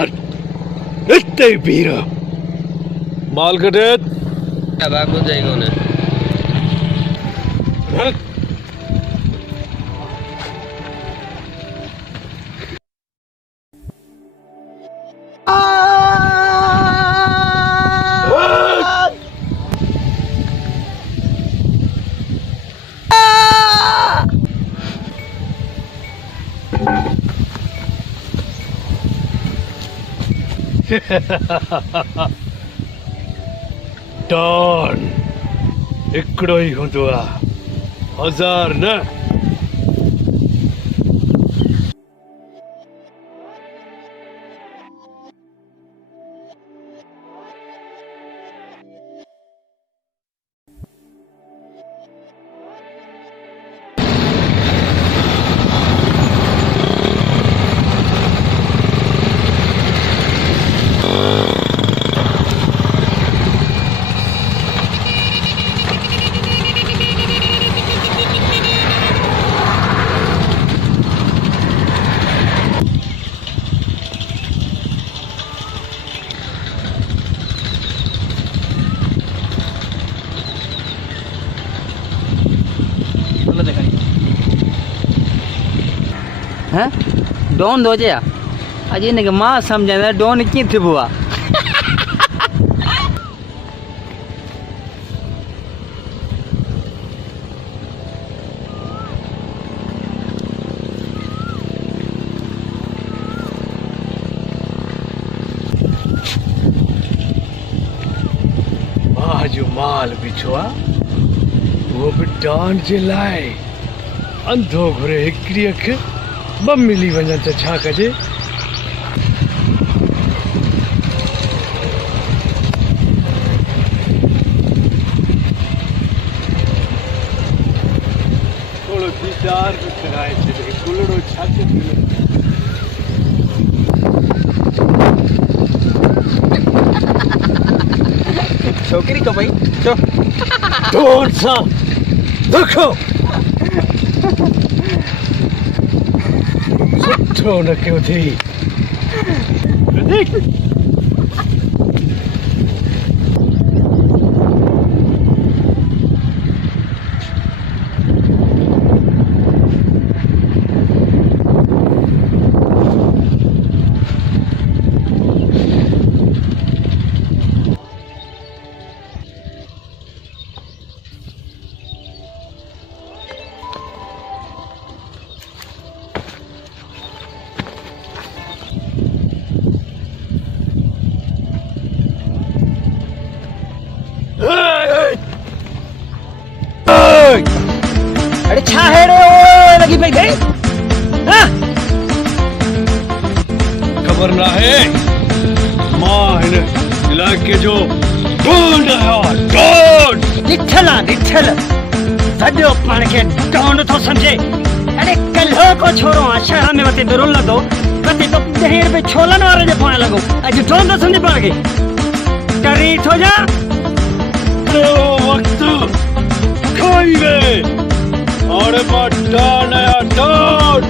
इतने बीरा माल कटे अब आपको जाएगा उन्हें डॉन इकड़ो ही होंदो आ हजार न हैं डॉन दो जा अज इनके मां समझा डॉन की थी बुआ जो माल बिछुआ वो भी डॉन जे लाए अंधो घुरे हिकड़ी अख ब मिली वञनि त छा कजे थोड़ो दीदार बि कराए छॾे गुलड़ो छा छोकरी को भाई चो डॉन सा देखो सुठो न कयो थी अरे छा है रे ओ लगी पे गई हां खबर ना है मां हिन इलाके जो डॉन है डॉन डिठल सॼो पाण खे डॉन थो सम्झे अरे कल्ह को छोरो आ शहर में वते दुरुल लॻो वते तो 10 रुपए छोलनि वारे जे पाण लॻो अॼु डॉन थो सम्झे पाण खे करी थो जा वक्त खाई गए और डॉन आया डॉन